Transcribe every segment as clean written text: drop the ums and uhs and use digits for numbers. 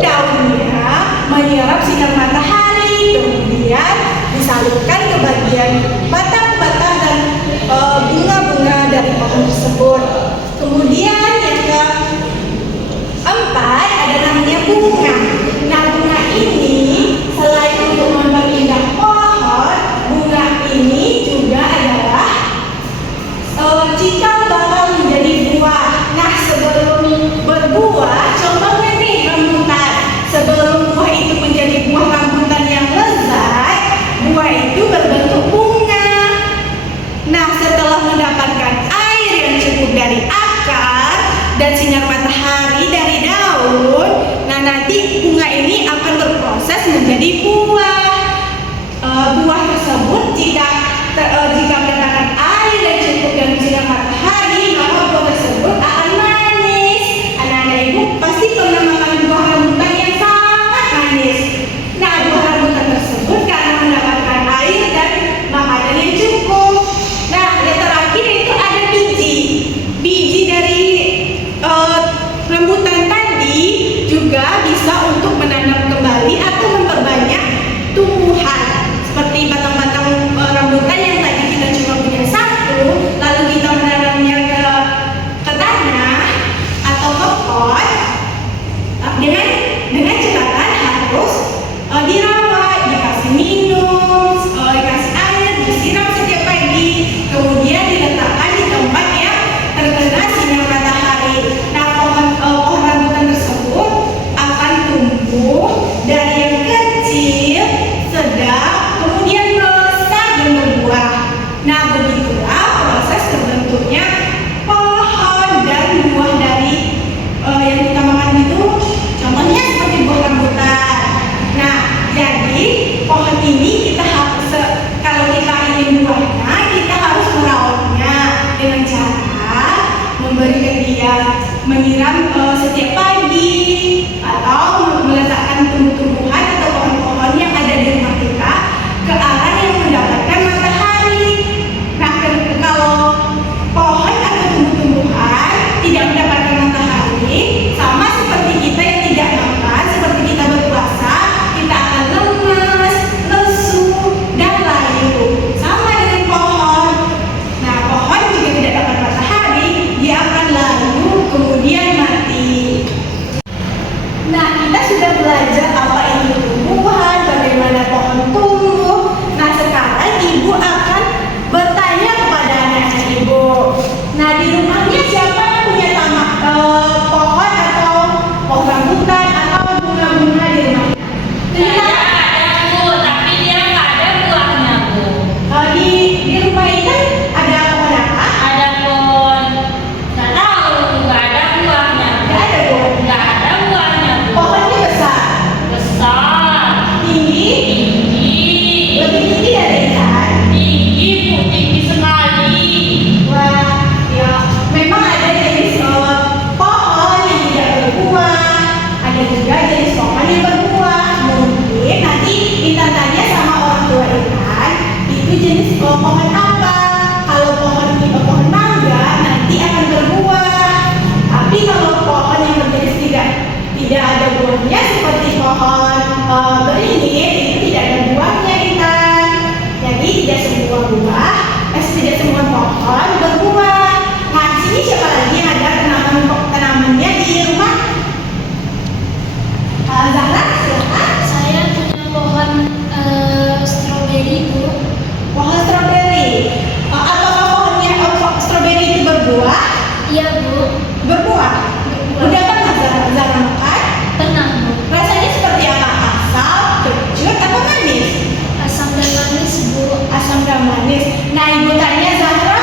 daunnya menyerap sinar matahari, kemudian disalurkan ke bagian batang-batang dan bunga-bunga dari pohon tersebut. Kemudian yang keempat ada namanya bunga. Nah, bunga ini selain untuk memperindah pohon, bunga ini juga adalah cikal bakal menjadi buah. Nah, sebelum berbuah, contohnya nih rambutan. Sebelum buah itu menjadi buah rambutan yang lezat, buah itu berbentuk bunga. Nah, setelah mendapatkan air yang cukup dari akar dan sinar matahari dari daun, nah nanti bunga ini akan berproses menjadi buah. Buah tersebut jika mendapatkan air yang cukup dan sinar matahari, maka buah tersebut akan manis. Anak-anak ibu pasti pernah makan buah rambutan yang sangat manis. Nah, buah rambutan tersebut karena mendapatkan air dan makanan yang cukup. Nah, yang terakhir itu ada biji. Biji dari rambutan tadi juga bisa untuk menanam kembali atau memperbanyak tumbuhan. Seperti batang-batang rambutan yang tadi kita cuma punya satu, lalu kita menanamnya ke tanah atau ke pot, dengan catatan harus dirawat, dikasih minum, dikasih air, disiram setiap pagi, kemudian diletakkan di tempat yang terkena sinar matahari. Nah, pohon rambutan tersebut akan tumbuh dari yang kecil, sedang, kemudian besar dan berbuah. Nah, begitulah proses terbentuknya pohon dan buah dari yang kita makan itu. Contohnya seperti buah rambutan. Nah, jadi pohon ini kita harus, kalau kita ingin buahnya, kita harus merawatnya dengan cara memberikan dia menyiram setiap pagi atau meletakkan tumbuh-tumbuhan atau pohon-pohon yang ada di rumah kita ke arah yang mendapatkan matahari. Nah, kalau pohon atau tumbuh-tumbuhan tidak mendapatkan matahari, sama seperti kita yang tidak makan, seperti kita berpuasa, kita akan lemas, lesu, dan layu. Sama dengan pohon. Nah, pohon jika tidak dapat matahari, dia akan layu, kemudian mati. Nah, kita sudah belajar apa itu tumbuhan, bagaimana pohon tumbuh. Nah, sekarang ibu akan bertanya kepada anak-anak ibu. Nah, di rumahnya siapa yang punya pohon atau pohon rambutan atau bunga-bunga di rumahnya? Saya ada Bu, tapi dia nggak ada buahnya Bu. Di rumah itu ada pohon apa? Ada pohon, nggak tahu, nggak ada buahnya. Nggak ada pohon. Nggak ada buahnya Bu. Pohonnya besar, Besar, tinggi, tinggi, lebih tinggi dari ikan. tinggi Bu, tinggi sekali. Wah, ya memang ada jenis pohon yang tidak berbuah, ada juga jenis pohon yang berbuah. Mungkin nanti kita tanya sama orang tua ikan, itu jenis pohon apa? Kalau pohon mangga nanti akan berbuah. Tapi kalau pohon yang berjenis tidak ada buahnya seperti pohon beringin itu tidak ada buahnya ikan. Jadi tidak semua pohon berbuah. Nah, di sini siapa lagi yang ada tanamannya di rumah? Zahra, silakan. Saya punya pohon stroberi, Bu. Pohon stroberi. Apakah stroberi itu berbuah? Iya, Bu. Berbuah. Udah pernah Zahra makan? Pernah, Bu. Rasanya seperti apa? Asam, kecut, atau manis? Asam dan manis, Bu. Asam dan manis. Nah, ibu tanya Zahra,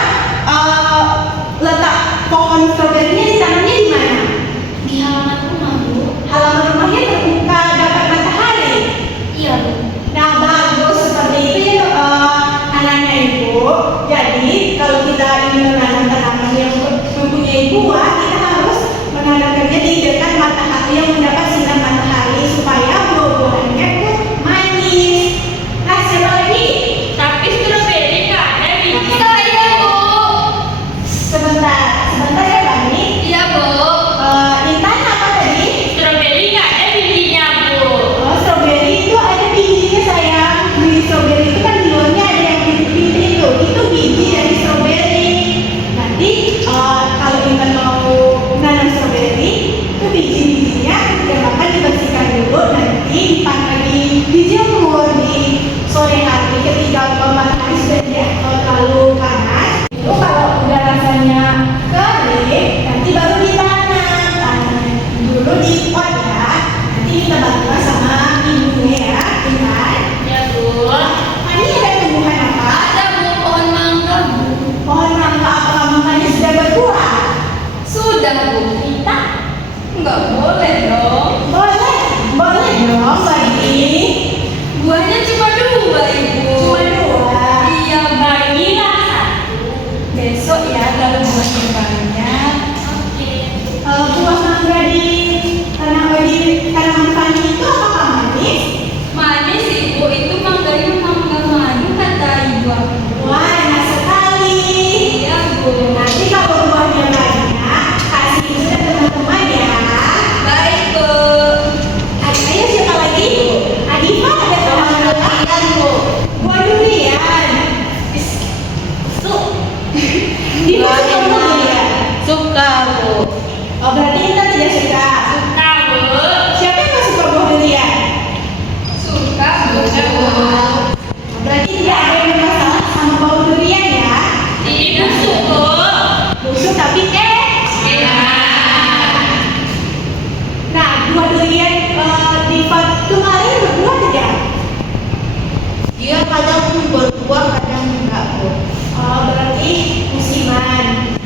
kadang berbuah kadang enggak Bu. Oh, berarti musiman.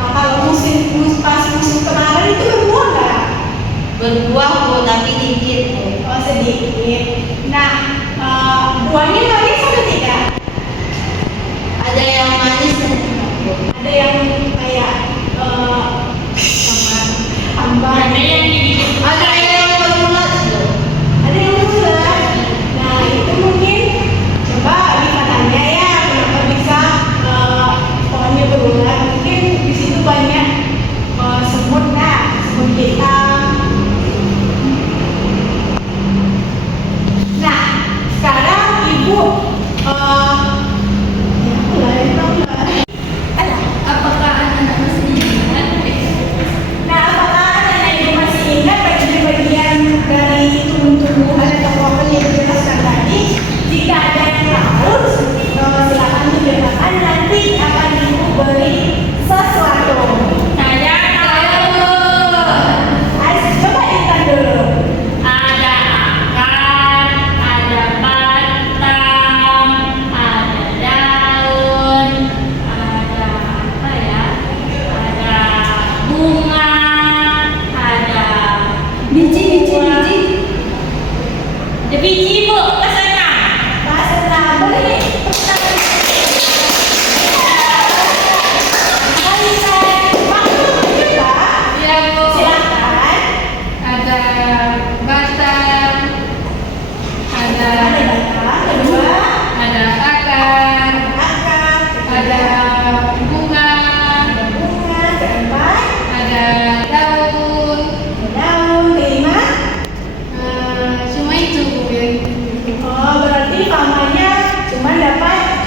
Kalau pas musim kemarau itu berbuah nggak? Berbuah Bu tapi dikit Bu. Oh, sedikit. Nah, buahnya manis atau tidak? Ada yang manis dan enggak Bu. Ada yang kayak ambang. Ada yang digigit. Ada yang berulat Bu. Ada yang bulat. Nah, itu mungkin coba ditananya ya kenapa bisa pohonnya berulat. Mungkin di situ banyak semut, nah, semut hitam. Nah, sekarang ibu ya mulai. Apakah anak-anak masih ingat? Nah, apakah anak-anak ibu masih ingat bagian-bagian dari tumbuh-tumbuhan atau pohon yang dijelaskan tadi? Jika ada yang tahu, silakan tunjukkan. Nanti akan ibu beri sesuatu. Saya tahu. Ayo, coba ingat dulu. Ada akar, ada batang, ada daun, ada apa ya? Ada bunga, ada Biji. ada biji Bu, kesana. Pak Senang, boleh kali saya coba. Iya Bu. Silakan. Ada batang, Ada batang, kedua, ada akar, akar, ada bunga, bunga, keempat, ada daun. daun, kelima. Cuma itu Bu. Oh, berarti pamannya cuma dapat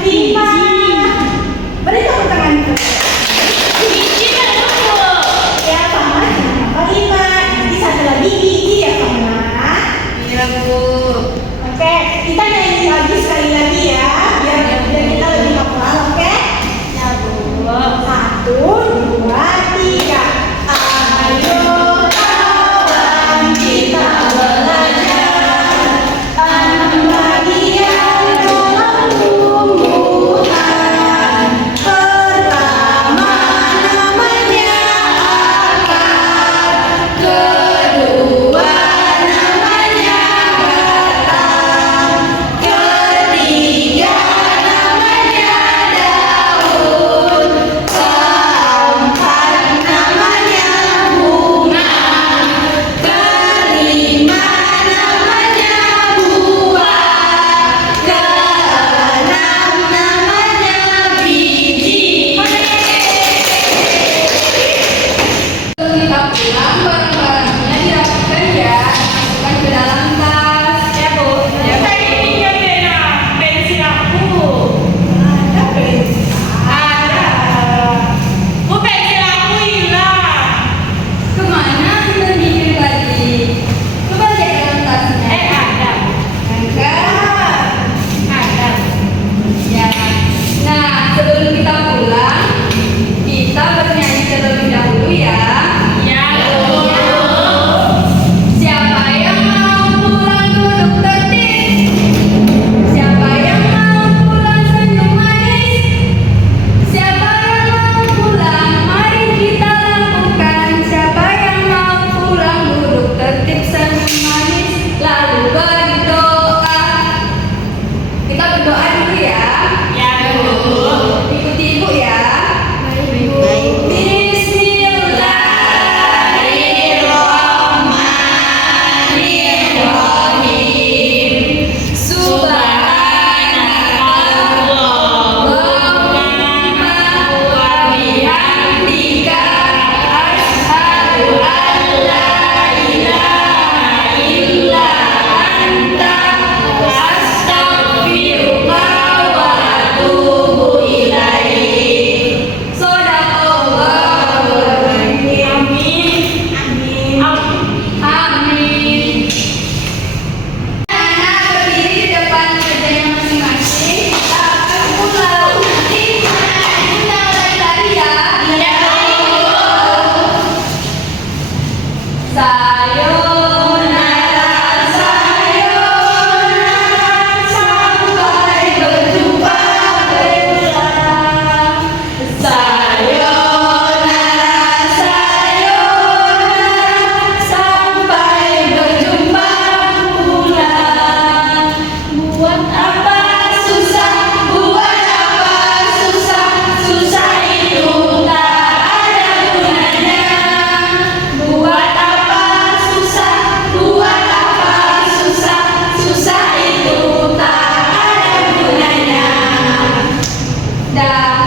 Dah.